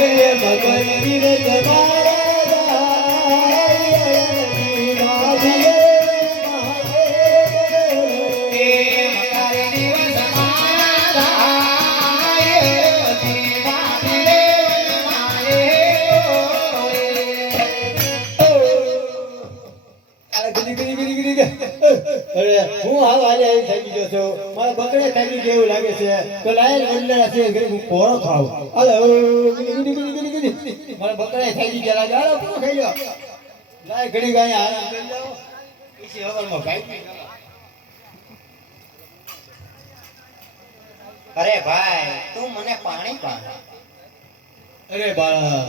भगवती અરે ભાઈ. તું મને પાણી પાણ અરે બાળા,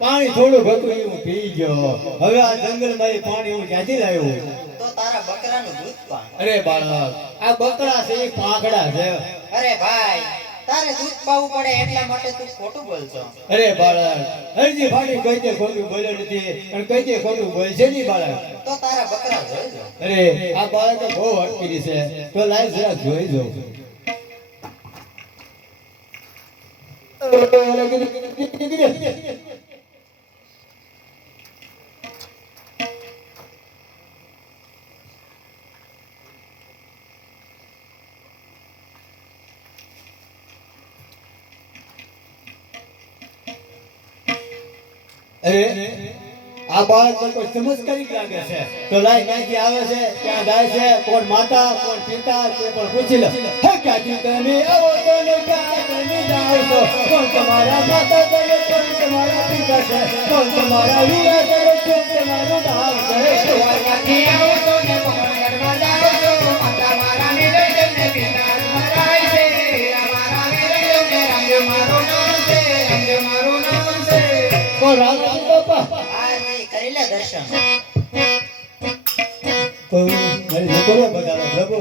પાણી થોડું હતું હું પી ગયો. હવે આ જંગલ મારી પાણી હું ક્યાંથી લાવ્યો? તારા બકરાનું દૂધ પાણ અરે બાળક આ બકરા છે એ પાંખડા છે. અરે ભાઈ તારે દૂધ પાવું પડે એટલા માટે તું ખોટું બોલશો. અરે બાળક હરજી ફાટી કઈ તે ખોટું બોલે નથી અને કઈ તે ખોટું બોલશે નહીં બાળક. તો તારા બકરા જોઈજો અરે આ બાળક તો બહુ અટકી છે. તો લાઈવ જરા જોઈ જાઉં અરે આ બાળક તો કોઈ ચમત્કારી લાગે છે. તો લાઈ ક્યાંથી આવે છે, ક્યાં જાય છે, કોણ માતા, કોણ પિતા તે પણ પૂછી લો. હે, ક્યાંથી તમે આવો તો ને તમે જાઓ છો? કોણ તમારા માતા કરે કોણ તમારા પિતા છે? કોણ તમારા વીરા કરે કોણ તમારું નામ કરે છે? કોણ રામ રામ બાપા. ભાઈ કરી લે દર્શન. કોઈ મને છોકરીઓ બધાનો પ્રભુ